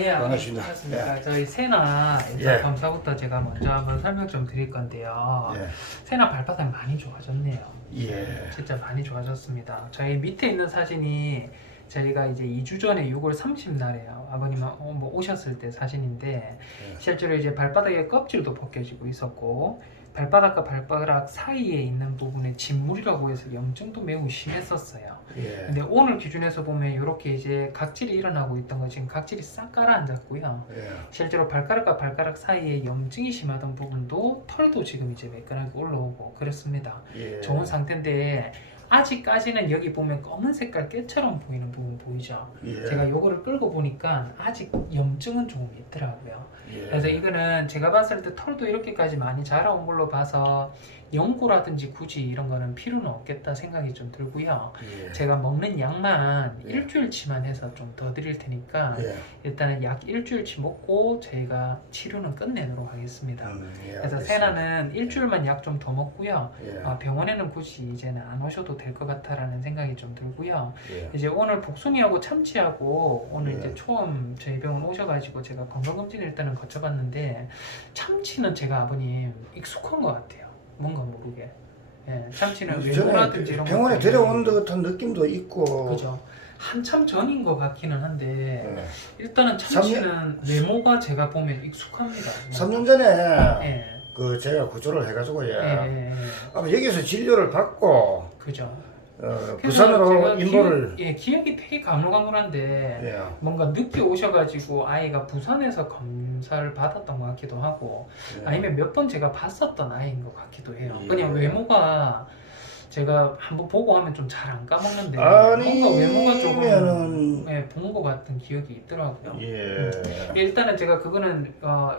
예, 반갑습니다. 반갑습니다. 저희 세나 일단 검사부터 제가 먼저 한번 설명 좀 드릴 건데요. 예. 세나 발바닥 많이 좋아졌네요. 예. 진짜 많이 좋아졌습니다. 저희 밑에 있는 사진이 저희가 이제 2주 전에 6월 30날에요. 아버님 뭐 오셨을 때 사진인데 실제로 이제 발바닥에 껍질도 벗겨지고 있었고 발바닥과 발바닥 사이에 있는 부분에 진물이라고 해서 염증도 매우 심했었어요. 예. 근데 오늘 기준에서 보면 이렇게 이제 각질이 일어나고 있던 거 지금 각질이 싹 가라앉았고요. 예. 실제로 발가락과 발가락 사이에 염증이 심하던 부분도 털도 지금 이제 매끈하게 올라오고 그렇습니다. 예. 좋은 상태인데 아직까지는 여기 보면 검은 색깔 깨처럼 보이는 부분 보이죠? 예. 제가 요거를 끌고 보니까 아직 염증은 조금 있더라고요. 예. 그래서 이거는 제가 봤을 때 털도 이렇게까지 많이 자라온 걸로 봐서 연고라든지 굳이 이런 거는 필요는 없겠다 생각이 좀 들고요. 예. 제가 먹는 약만 예. 일주일치만 해서 좀 더 드릴 테니까 예. 일단은 약 일주일치 먹고 저희가 치료는 끝내도록 하겠습니다. 예. 그래서 알겠습니다. 세나는 일주일만 약 좀 더 먹고요. 예. 병원에는 굳이 이제는 안 오셔도 될 것 같다라는 생각이 좀 들고요. 예. 이제 오늘 복숭이하고 참치하고 오늘 예. 이제 처음 저희 병원 오셔가지고 제가 건강검진 일단은 거쳐봤는데 참치는 제가 아버님 익숙한 것 같아요. 뭔가 모르게. 예, 참치는 외모라든지 전에 이런 병원에 것들이 데려온 듯한 느낌도 있고. 그죠. 한참 전인 것 같기는 한데 예. 일단은 참치는 외모가 제가 보면 익숙합니다. 3년 전에 예, 그 제가 구조를 해가지고 예, 예, 예. 아마 여기서 진료를 받고 그죠. 부산으로 인보를 기억이 되게 가물가물한데 예. 뭔가 늦게 오셔가지고 아이가 부산에서 검사를 받았던 것 같기도 하고 예. 아니면 몇 번 제가 봤었던 아이인 것 같기도 해요. 예. 그냥 외모가 제가 한번 보고 하면 좀 잘 안 까먹는데 뭔가 외모가 조금 아니면은 본 것 같은 기억이 있더라고요. 예. 일단은 제가 그거는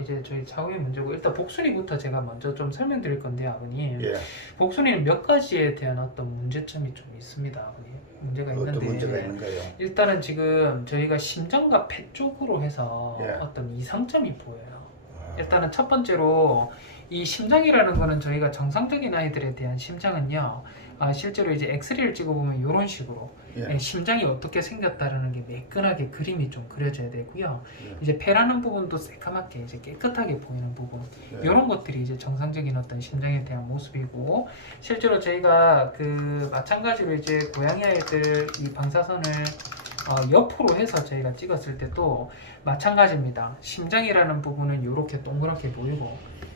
이제 저희 차후의 문제고 일단 복순이부터 제가 먼저 좀 설명드릴 건데요, 아버님. 예. 복순이는 몇 가지에 대한 어떤 문제점이 좀 있습니다, 아버님. 문제가 어떤 있는데 문제가 있는가요? 일단은 지금 저희가 심장과 폐 쪽으로 해서 예. 어떤 이상점이 보여요. 아. 일단은 첫 번째로 이 심장이라는 거는 저희가 정상적인 아이들에 대한 심장은요, 실제로 이제 엑스레이를 찍어보면 이런 식으로 예. 심장이 어떻게 생겼다라는 게 매끈하게 그림이 좀 그려져야 되고요. 예. 이제 폐라는 부분도 새까맣게 이제 깨끗하게 보이는 부분, 예. 이런 것들이 이제 정상적인 어떤 심장에 대한 모습이고, 실제로 저희가 그 마찬가지로 이제 고양이 아이들 이 방사선을 옆으로 해서 저희가 찍었을 때도 마찬가지입니다. 심장이라는 부분은 이렇게 동그랗게 보이고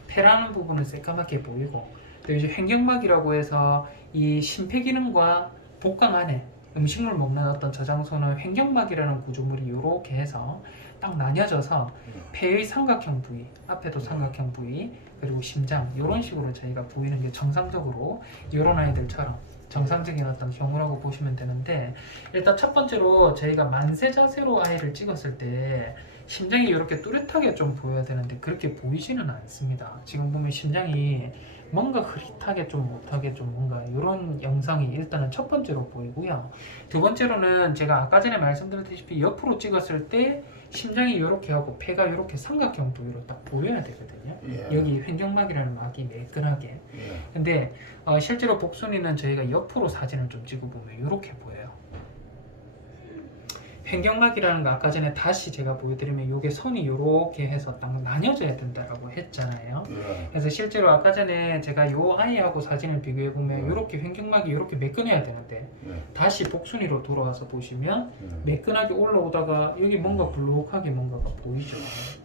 폐라는 부분은 새까맣게 보이고, 또 이제 횡격막이라고 해서 이 심폐기능과 복강 안에 음식물 먹는 어떤 저장소는 횡격막이라는 구조물이 이렇게 해서 딱 나뉘어져서 폐의 삼각형 부위, 앞에도 삼각형 부위, 그리고 심장 이런 식으로 저희가 보이는 게 정상적으로 이런 아이들처럼 정상적인 어떤 경우라고 보시면 되는데, 일단 첫 번째로 저희가 만세 자세로 아이를 찍었을 때 심장이 이렇게 뚜렷하게 좀 보여야 되는데 그렇게 보이지는 않습니다. 지금 보면 심장이 뭔가 흐릿하게 좀 못하게 좀 뭔가 이런 영상이 일단은 첫 번째로 보이고요. 두 번째로는 제가 아까 전에 말씀드렸다시피 옆으로 찍었을 때 심장이 이렇게 하고 폐가 이렇게 삼각형 부위로 딱 보여야 되거든요. 예. 여기 횡격막이라는 막이 매끈하게. 예. 근데 실제로 복순이는 저희가 옆으로 사진을 좀 찍어보면 이렇게 보여요. 횡격막이라는 거 아까 전에 다시 제가 보여드리면 이게 선이 이렇게 해서 딱 나뉘어져야 된다라고 했잖아요. 예. 그래서 실제로 아까 전에 제가 이 아이하고 사진을 비교해 보면 이렇게 횡격막이 이렇게 매끈해야 되는데 예. 다시 복순이로 돌아와서 보시면 예. 매끈하게 올라오다가 여기 뭔가 불룩하게 뭔가가 보이죠.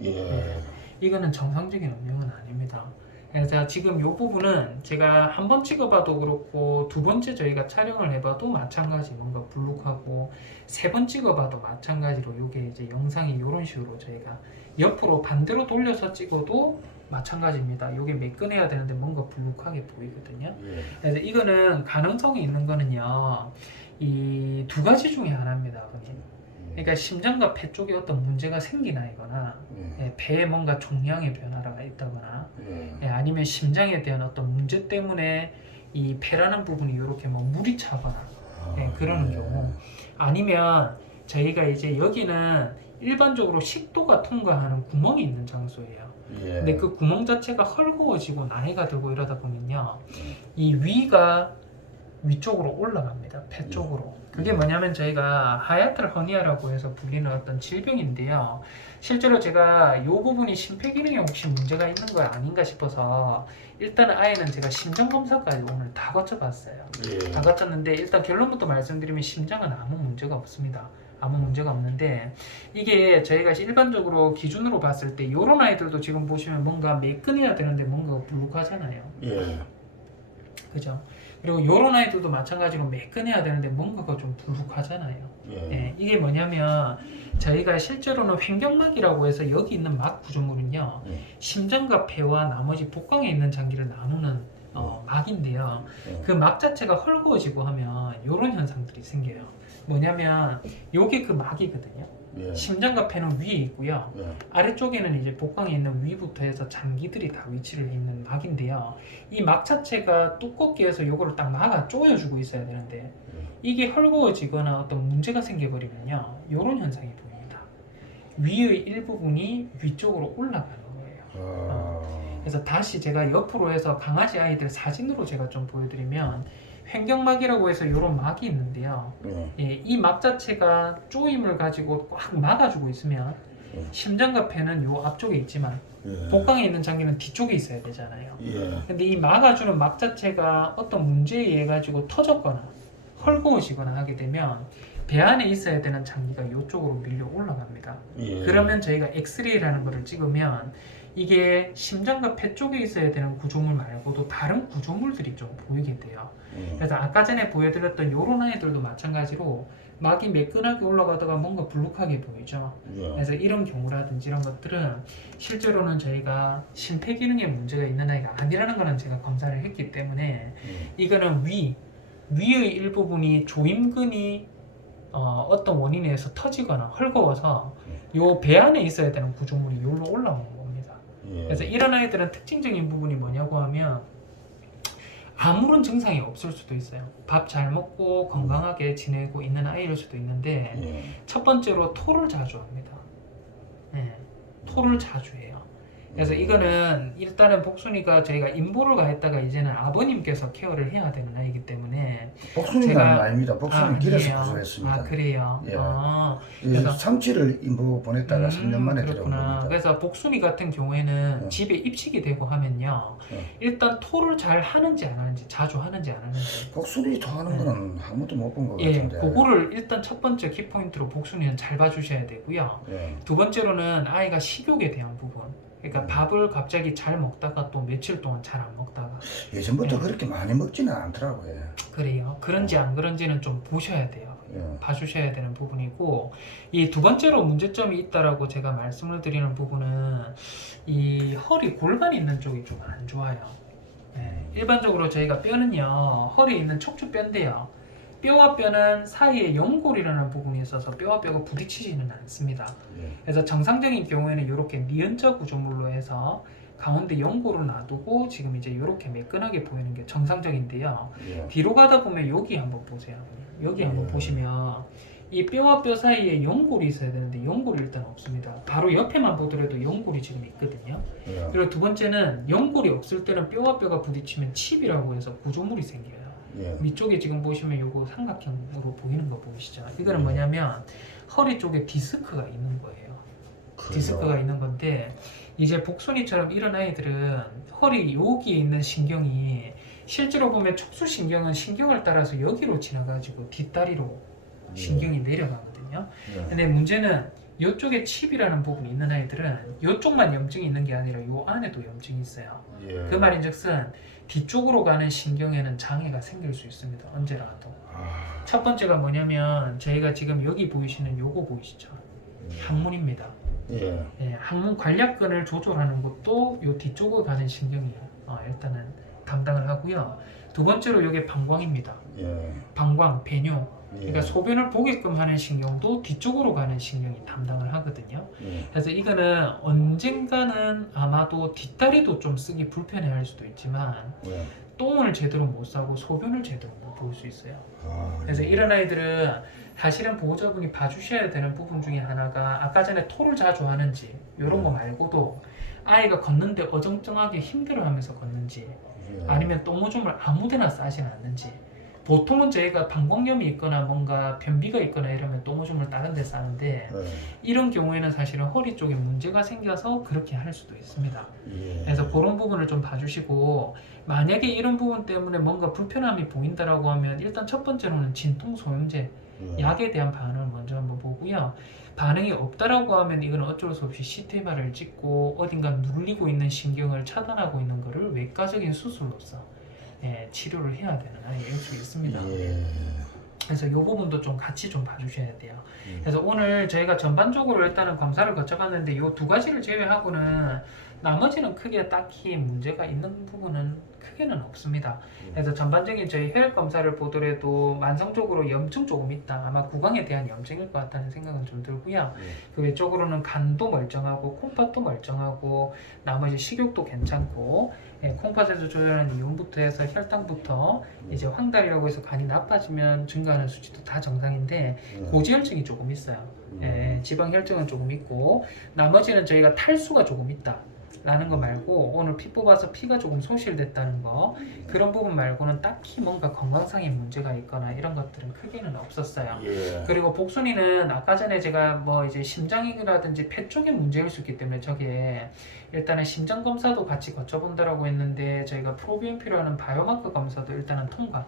예. 이거는 정상적인 음영은 아닙니다. 그래서 지금 이 부분은 제가 한 번 찍어봐도 그렇고 두 번째 저희가 촬영을 해봐도 마찬가지 뭔가 불룩하고 세 번 찍어봐도 마찬가지로 이게 이제 영상이 이런 식으로 저희가 옆으로 반대로 돌려서 찍어도 마찬가지입니다. 이게 매끈해야 되는데 뭔가 불룩하게 보이거든요. 예. 그래서 이거는 가능성이 있는 거는요, 이 두 가지 중에 하나입니다, 아버님. 그러니까 심장과 폐 쪽에 어떤 문제가 생기나이거나 폐에 뭔가 종양의 변화가 있다거나 아니면 심장에 대한 어떤 문제 때문에 이 폐라는 부분이 이렇게 뭐 물이 차거나 그러는 경우, 아니면 저희가 이제 여기는 일반적으로 식도가 통과하는 구멍이 있는 장소예요. 근데 그 구멍 자체가 헐거워지고 나이가 들고 이러다 보면요, 이 위가 위쪽으로 올라갑니다. 폐 쪽으로. 그게 뭐냐면 저희가 하야틀 허니아라고 해서 불리는 어떤 질병인데요. 실제로 제가 이 부분이 심폐기능에 혹시 문제가 있는 거 아닌가 싶어서 일단 아이는 제가 심장검사까지 오늘 다 거쳐봤어요. 예. 다 거쳤는데 일단 결론부터 말씀드리면 심장은 아무 문제가 없습니다. 아무 문제가 없는데 이게 저희가 일반적으로 기준으로 봤을 때 이런 아이들도 지금 보시면 뭔가 매끈해야 되는데 뭔가 불룩하잖아요. 예. 그죠? 그리고 이런 아이들도 마찬가지로 매끈해야 되는데 뭔가가 좀 불룩하잖아요. 예. 예, 이게 뭐냐면 저희가 실제로는 횡격막이라고 해서 여기 있는 막 구조물은요 심장과 폐와 나머지 복강에 있는 장기를 나누는 막인데요. 예. 그 막 자체가 헐거워지고 하면 이런 현상들이 생겨요. 뭐냐면 요게 그 막이거든요. 예. 심장과 폐는 위에 있고요. 예. 아래쪽에는 이제 복강에 있는 위부터 해서 장기들이 다 위치를 있는 막인데요. 이 막 자체가 두껍게 해서 요거를 딱 막아 조여주고 있어야 되는데 이게 헐거워지거나 어떤 문제가 생겨버리면요 요런 현상이 보입니다. 위의 일부분이 위쪽으로 올라가는 거예요. 그래서 다시 제가 옆으로 해서 강아지 아이들 사진으로 제가 좀 보여드리면 횡격막이라고 해서 이런 막이 있는데요. 예, 이 막 자체가 조임을 가지고 꽉 막아주고 있으면 심장과 폐는 요 앞쪽에 있지만 예. 복강에 있는 장기는 뒤쪽에 있어야 되잖아요. 예. 근데 이 막아주는 막 자체가 어떤 문제에 의해 가지고 터졌거나 헐거워지거나 하게 되면 배 안에 있어야 되는 장기가 이쪽으로 밀려 올라갑니다. 예. 그러면 저희가 엑스레이라는 거를 찍으면 이게 심장과 폐 쪽에 있어야 되는 구조물 말고도 다른 구조물들이 좀 보이게 돼요. 그래서 아까 전에 보여드렸던 요런 아이들도 마찬가지로 막이 매끈하게 올라가다가 뭔가 불룩하게 보이죠. 예. 그래서 이런 경우라든지 이런 것들은 실제로는 저희가 심폐기능에 문제가 있는 아이가 아니라는 거는 제가 검사를 했기 때문에 이거는 위의 일부분이 조임근이 어떤 원인에 의해서 터지거나 헐거워서 요 배 안에 있어야 되는 구조물이 여기로 올라오는 겁니다. 예. 그래서 이런 아이들은 특징적인 부분이 뭐냐고 하면 아무런 증상이 없을 수도 있어요. 밥 잘 먹고 건강하게 지내고 있는 아이일 수도 있는데 예. 첫 번째로 토를 자주 합니다. 네, 토를 자주 해요. 그래서 이거는 일단은 복순이가 저희가 임보를 가했다가 이제는 아버님께서 케어를 해야 되는 아이기 때문에 복순이가 아닙니다. 복순이 길에서 아니에요. 구조했습니다. 아 그래요. 예. 그래서 삼치를 임보 보냈다가 3년 만에 들어온 그렇구나. 겁니다. 그래서 복순이 같은 경우에는 네. 집에 입식이 되고 하면요 네. 일단 토를 잘 하는지 안 하는지 자주 하는지 안 하는지 복순이 토하는 거는 아무도 못 본 것 예, 같은데. 그거를 일단 첫 번째 키포인트로 복순이는 잘 봐주셔야 되고요. 예. 두 번째로는 아이가 식욕에 대한 부분. 그러니까 밥을 갑자기 잘 먹다가 또 며칠 동안 잘 안 먹다가 예전부터 예. 그렇게 많이 먹지는 않더라고요. 그래요. 그런지 안 그런지는 좀 보셔야 돼요. 예. 봐주셔야 되는 부분이고 이 두 번째로 문제점이 있다라고 제가 말씀을 드리는 부분은 이 허리 골반 있는 쪽이 좀 안 좋아요. 네. 일반적으로 저희가 뼈는요 허리에 있는 척추뼈인데요 뼈와 뼈는 사이에 연골이라는 부분이 있어서 뼈와 뼈가 부딪히지는 않습니다. 예. 그래서 정상적인 경우에는 이렇게 니은자 구조물로 해서 가운데 연골을 놔두고 지금 이제 이렇게 매끈하게 보이는 게 정상적인데요. 예. 뒤로 가다 보면 여기 한번 보세요. 여기 한번 예. 보시면 이 뼈와 뼈 사이에 연골이 있어야 되는데 연골이 일단 없습니다. 바로 옆에만 보더라도 연골이 지금 있거든요. 예. 그리고 두 번째는 연골이 없을 때는 뼈와 뼈가 부딪히면 칩이라고 해서 구조물이 생겨요. 예. 위쪽에 지금 보시면 요거 삼각형으로 보이는 거 보이시죠? 이거는 뭐냐면 허리 쪽에 디스크가 있는 거예요. 디스크가 있는 건데 이제 복순이처럼 이런 아이들은 허리 여기에 있는 신경이 실제로 보면 척수신경은 신경을 따라서 여기로 지나가지고 뒷다리로 신경이 내려가거든요. 예. 근데 문제는 이쪽에 칩이라는 부분이 있는 아이들은 이쪽만 염증이 있는 게 아니라 이 안에도 염증이 있어요. 예. 그 말인즉슨 뒤쪽으로 가는 신경에는 장애가 생길 수 있습니다. 언제라도. 아. 첫 번째가 뭐냐면 저희가 지금 여기 보이시는 요거 보이시죠? 항문입니다. 예. 예, 항문 관략근을 조절하는 것도 요 뒤쪽으로 가는 신경이 일단은 담당을 하고요. 두 번째로 요게 방광입니다. 예. 방광, 배뇨. 예. 그러니까 소변을 보게끔 하는 신경도 뒤쪽으로 가는 신경이 담당을 하거든요. 예. 그래서 이거는 언젠가는 아마도 뒷다리도 좀 쓰기 불편해할 수도 있지만 예. 똥을 제대로 못 싸고 소변을 제대로 못 볼 수 있어요. 아. 그래서 이런 아이들은 사실은 보호자분이 봐주셔야 되는 부분 중에 하나가 아까 전에 토를 자주 하는지 이런 거 말고도 아이가 걷는데 어정쩡하게 힘들어하면서 걷는지 예. 아니면 똥오줌을 아무데나 싸지는 않는지 보통은 저희가 방광염이 있거나 뭔가 변비가 있거나 이러면 똥오줌을 다른 데 싸는데 네. 이런 경우에는 사실은 허리 쪽에 문제가 생겨서 그렇게 할 수도 있습니다. 예. 그래서 그런 부분을 좀 봐주시고, 만약에 이런 부분 때문에 뭔가 불편함이 보인다라고 하면 일단 첫 번째로는 진통 소형제 예. 약에 대한 반응을 먼저 한번 보고요. 반응이 없다라고 하면 이건 어쩔 수 없이 CTMR을 찍고 어딘가 눌리고 있는 신경을 차단하고 있는 것을 외과적인 수술로서 치료를 해야 되는 일수 있습니다. 예. 그래서 이 부분도 좀 같이 좀 봐주셔야 돼요. 예. 그래서 오늘 저희가 전반적으로 일단은 검사를 거쳐봤는데 이 두 가지를 제외하고는 나머지는 크게 딱히 문제가 있는 부분은 크게는 없습니다. 그래서 전반적인 저희 혈액 검사를 보더라도 만성적으로 염증 조금 있다. 아마 구강에 대한 염증일 것 같다는 생각은 좀 들고요. 예. 그 외적으로는 간도 멀쩡하고 콩팥도 멀쩡하고 나머지 식욕도 괜찮고, 콩팥에서 조절하는 이온부터 해서 혈당부터 이제 황달이라고 해서 간이 나빠지면 증가하는 수치도 다 정상인데 고지혈증이 조금 있어요. 지방 혈증은 조금 있고 나머지는 저희가 탈수가 조금 있다 라는 거 말고, 오늘 피 뽑아서 피가 조금 소실됐다는 거, 그런 부분 말고는 딱히 뭔가 건강상의 문제가 있거나 이런 것들은 크게는 없었어요. 예. 그리고 복순이는 아까 전에 제가 뭐 이제 심장이라든지 폐 쪽에 문제일 수 있기 때문에 저게 일단은 심장 검사도 같이 거쳐본다라고 했는데, 저희가 프로비엠피라는 바이오마커 검사도 일단은 통과.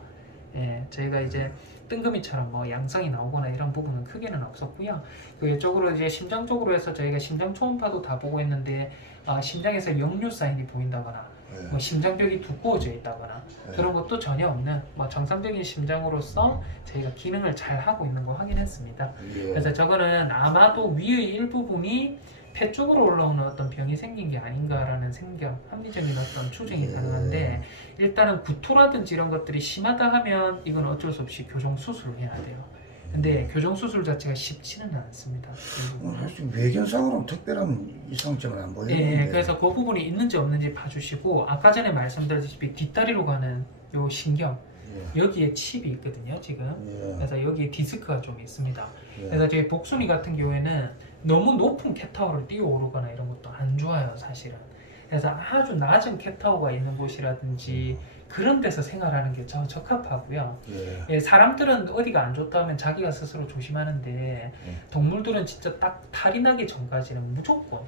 저희가 이제 뜬금이처럼 뭐 양성이 나오거나 이런 부분은 크게는 없었고요. 그 외적으로 이제 심장 쪽으로 해서 저희가 심장 초음파도 다 보고 있는데, 심장에서 역류 사인이 보인다거나 뭐 심장벽이 두꺼워져 있다거나 그런 것도 전혀 없는 뭐 정상적인 심장으로서 저희가 기능을 잘 하고 있는 거 확인했습니다. 예. 그래서 저거는 아마도 위의 일부분이 폐 쪽으로 올라오는 어떤 병이 생긴 게 아닌가라는 생각, 합리적인 어떤 추정이 가능한데, 일단은 구토라든지 이런 것들이 심하다 하면 이건 어쩔 수 없이 교정 수술을 해야 돼요. 근데 교정 수술 자체가 쉽지는 않습니다. 사실 외견상으로는 특별한 이상점은 안 보이는데. 그래서 그 부분이 있는지 없는지 봐주시고, 아까 전에 말씀드렸다시피 뒷다리로 가는 요 신경, 여기에 칩이 있거든요 지금. 그래서 여기에 디스크가 좀 있습니다. 그래서 저희 복순이 같은 경우에는 너무 높은 캣타워를 뛰어오르거나 이런 것도 안 좋아요 사실은. 그래서 아주 낮은 캣타워가 있는 곳이라든지 그런 데서 생활하는 게 적합하고요. 사람들은 어디가 안 좋다 하면 자기가 스스로 조심하는데, 동물들은 진짜 딱 탈이 나기 전까지는 무조건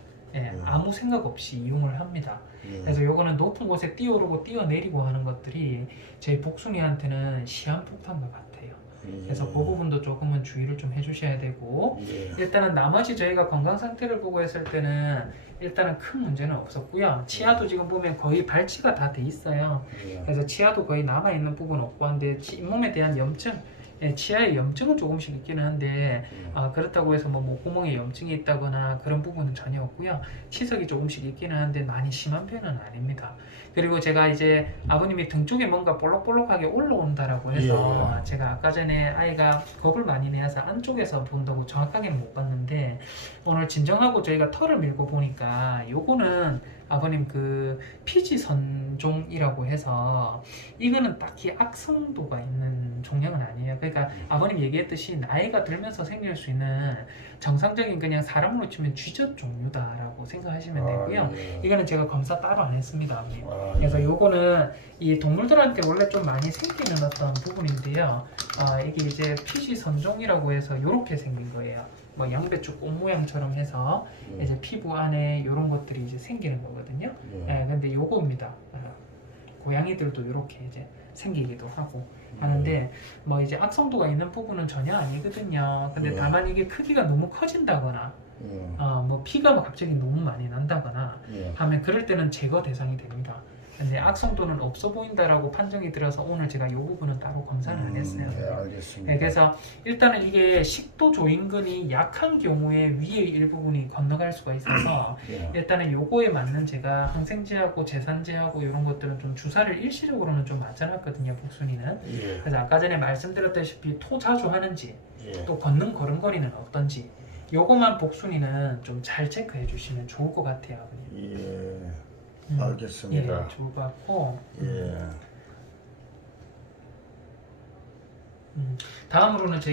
아무 생각 없이 이용을 합니다. 그래서 요거는 높은 곳에 뛰어오르고 뛰어내리고 하는 것들이 저희 복순이한테는 시한폭탄과 같아요. 그래서 그 부분도 조금은 주의를 좀 해주셔야 되고, 일단은 나머지 저희가 건강 상태를 보고 했을 때는 일단은 큰 문제는 없었고요. 치아도 지금 보면 거의 발치가 다 돼 있어요. 그래서 치아도 거의 남아있는 부분 없고 한데, 잇몸에 대한 염증, 치아에 염증은 조금씩 있기는 한데 그렇다고 해서 뭐 목구멍에 염증이 있다거나 그런 부분은 전혀 없고요. 치석이 조금씩 있기는 한데 많이 심한 편은 아닙니다. 그리고 제가 이제 아버님이 등 쪽에 뭔가 볼록볼록하게 올라온다라고 해서 제가 아까 전에 아이가 겁을 많이 내서 안쪽에서 본다고 정확하게는 못 봤는데, 오늘 진정하고 저희가 털을 밀고 보니까 요거는 아버님 그 피지선종이라고 해서 이거는 딱히 악성도가 있는 종양은 아니에요. 그러니까 아버님 얘기했듯이 나이가 들면서 생길 수 있는 정상적인 그냥 사람으로 치면 쥐젖 종류다라고 생각하시면 되고요. 이거는 제가 검사 따로 안 했습니다, 아버님. 그래서 요거는 이 동물들한테 원래 좀 많이 생기는 어떤 부분인데요. 이게 이제 피지선종이라고 해서 요렇게 생긴 거예요. 뭐 양배추 꽃 모양처럼 해서 이제 피부 안에 이런 것들이 이제 생기는 거거든요. 근데 요거입니다. 고양이들도 이렇게 이제 생기기도 하고 하는데, 뭐 이제 악성도가 있는 부분은 전혀 아니거든요. 근데 다만 이게 크기가 너무 커진다거나 뭐 피가 갑자기 너무 많이 난다거나 하면 그럴 때는 제거 대상이 됩니다. 근데 악성도는 없어 보인다라고 판정이 들어서 오늘 제가 이 부분은 따로 검사를 안 했어요. 알겠습니다. 그래서 일단은 이게 식도 조인근이 약한 경우에 위의 일부분이 건너갈 수가 있어서 일단은 요거에 맞는 제가 항생제하고 제산제하고 이런 것들은 좀 주사를 일시적으로는 좀 맞춰놨거든요, 복순이는. 그래서 아까 전에 말씀드렸다시피 토 자주 하는지 또 걷는 걸음걸이는 어떤지 요거만 복순이는 좀 잘 체크해 주시면 좋을 것 같아요. 알겠습니다. 좋을 것 같고, 다음으로는 저희